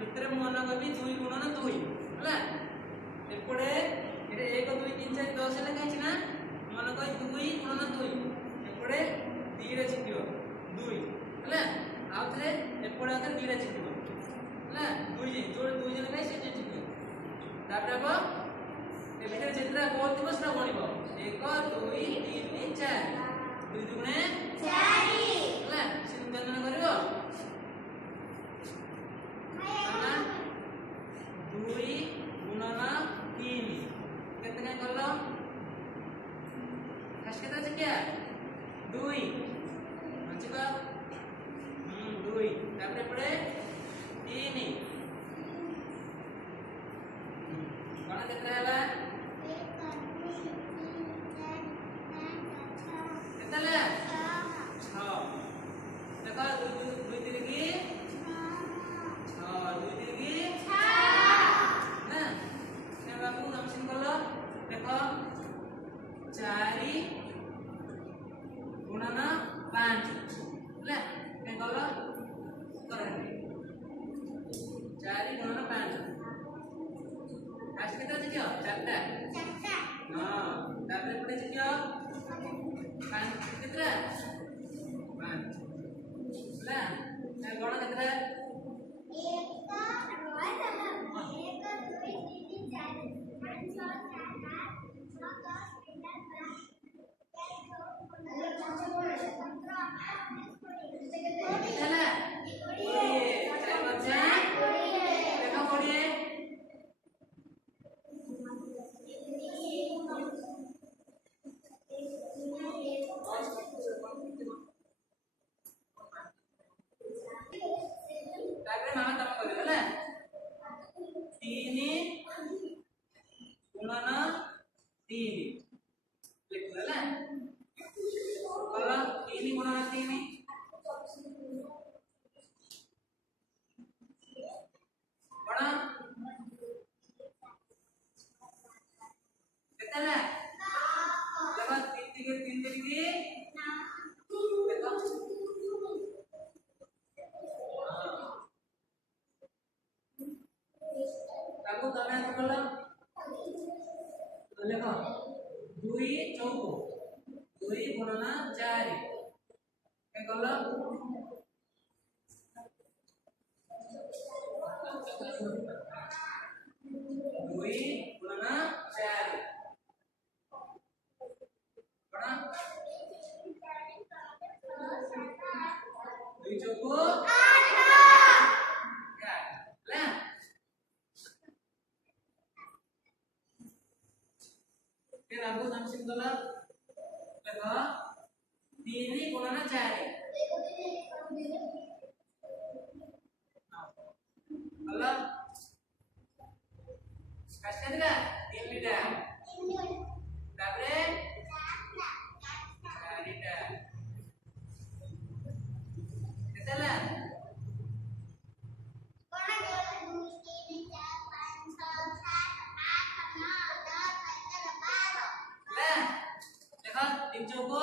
ଭିତରେ ମୁଁ ମନେ କରିବି 2 ଗୁଣନ 2 ହେଲା ଏପଟେ ଏରେ 1 2 3 4 10 ଲେଖା ହେଇଛି ନା ମନେ କରି 2 ଗୁଣନ 2 ଏପଟେ 2 ରେ ଚିପିବ 2 ହେଲା ଆଉ ଥରେ ଏପଟେ ଆଉଥରେ 2 ରେ ଚିପିବ ହେଲା 2 ଯେ ଯୋଡ 2 ଲେଖା ହେଇଛି ସେ ଚିପିବ ତାପରେ ହବ ଏ ଭିତରେ ଯେତେଟା ଗୋଲ ଥିବ ସେଟା ଗଣିବ 1 2 3 4 2 ଦୁଗୁଣେ 4 ହେଲା ସିନ୍ଧନ କରିବ ना 2 गुणन 3 केते काय करलो फर्स्ट केते छै क्या 2 अछि का 2 तापर पड़े 3 कोन केते हला केते ले 6 देखो 2 3 की देखो 4 गुणन 5 ले के गलो करंडी 4 गुणन 5 आज केते छियो 4टा हां तापर पड़े छियो 5 केते 5 ले ए गण केते 1 ताको तमे करलो तो देखो 2 चौको 2 गुणन 4 के करलो 2 गुणन 4 बड़ा 2 चौको 8 क्या ले फिर आपको समझ गला देखो 3 गुणन 4 हलो कष्ट दिला 3 लीटा तापरे 4 लीटा केतला कोना गेल 2 3 4 5 6 7 8 9 10 11 12 ले देखो 3 चौको